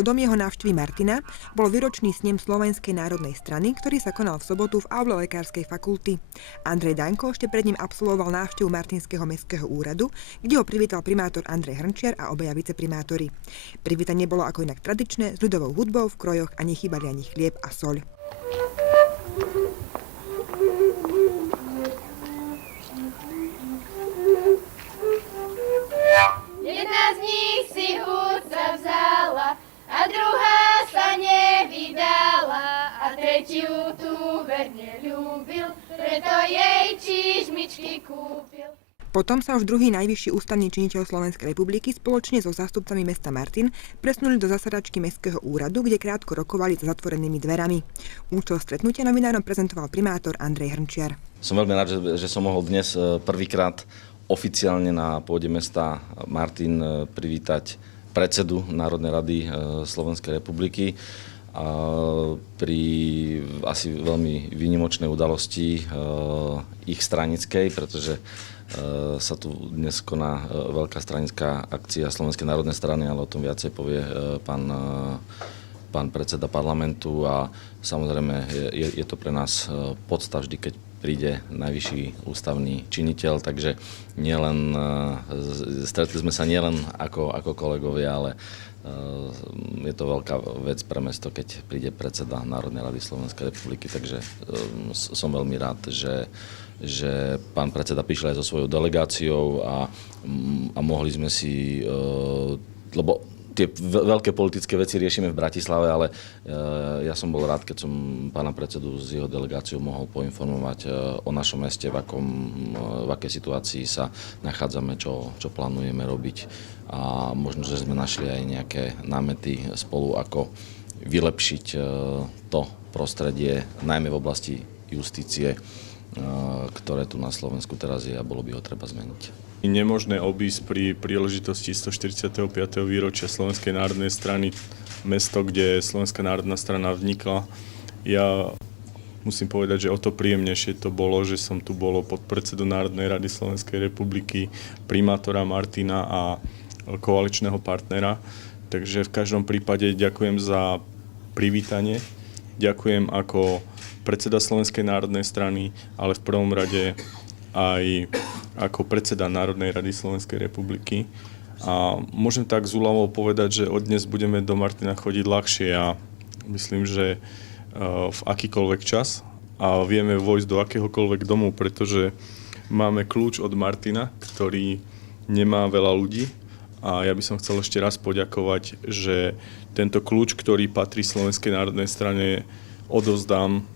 Dôvodom jeho návštevy Martina bol výročný snem Slovenskej národnej strany, ktorý sa konal v sobotu v aule Lekárskej fakulty. Andrej Danko ešte pred ním absolvoval návštevu Martinského mestského úradu, kde ho privítal primátor Andrej Hrnčiar a obaja viceprimátori. Privítanie bolo ako inak tradičné, s ľudovou hudbou v krojoch a nechýbali ani chlieb a soľ. Jedna z nich si húca vzala a druhá sa nevydala a tretiu tu verne ľúbil, preto jej čižmičky kúpil. Potom sa už druhý najvyšší ústavný činiteľ Slovenskej republiky spoločne so zástupcami mesta Martin presunuli do zasadačky mestského úradu, kde krátko rokovali za zatvorenými dverami. Účel stretnutia novinárom prezentoval primátor Andrej Hrnčiar. Som veľmi rád, že som mohol dnes prvýkrát oficiálne na pôde mesta Martin privítať predsedu Národnej rady Slovenskej republiky pri asi veľmi výnimočnej udalosti ich stranickej, pretože sa tu dnes koná veľká stranická akcia Slovenskej národnej strany, ale o tom viacej povie pán predseda parlamentu a samozrejme je to pre nás podsta vždy, keď príde najvyšší ústavný činiteľ, takže stretli sme sa nielen ako kolegovia, ale je to veľká vec pre mesto, keď príde predseda Národnej rady Slovenskej republiky, takže som veľmi rád, že pán predseda prišiel aj so svojou delegáciou a mohli sme si, lebo tie veľké politické veci riešime v Bratislave, ale ja som bol rád, keď som pána predsedu s jeho delegáciou mohol poinformovať o našom meste, v akej situácii sa nachádzame, čo plánujeme robiť a možno, že sme našli aj nejaké námety spolu, ako vylepšiť to prostredie, najmä v oblasti justície, ktoré tu na Slovensku teraz je a bolo by ho treba zmeniť. Nemožné obísť pri príležitosti 145. výročia Slovenskej národnej strany mesto, kde Slovenská národná strana vznikla. Ja musím povedať, že o to príjemnejšie to bolo, že som tu bol podpredsedu Národnej rady Slovenskej republiky, primátora Martina a koaličného partnera. Takže v každom prípade ďakujem za privítanie. Ďakujem ako predseda Slovenskej národnej strany, ale v prvom rade aj ako predseda Národnej rady Slovenskej republiky. A môžem tak z úľavou povedať, že od dnes budeme do Martina chodiť ľahšie a myslím, že v akýkoľvek čas a vieme vojsť do akéhokoľvek domu, pretože máme kľúč od Martina, ktorý nemá veľa ľudí a ja by som chcel ešte raz poďakovať, že tento kľúč, ktorý patrí Slovenskej národnej strane, odovzdám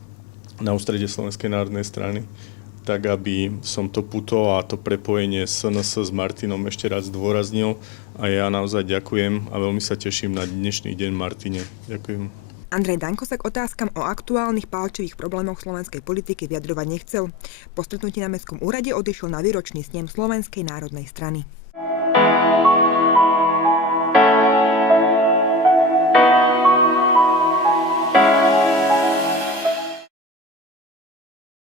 na ústredie Slovenskej národnej strany, tak aby som to puto a to prepojenie SNS s Martinom ešte raz zdôraznil. A ja naozaj ďakujem a veľmi sa teším na dnešný deň Martine. Ďakujem. Andrej Danko sa k otázkam o aktuálnych pálčivých problémoch slovenskej politiky vyjadrovať nechcel. Po stretnutí na mestskom úrade odišiel na výročný snem Slovenskej národnej strany.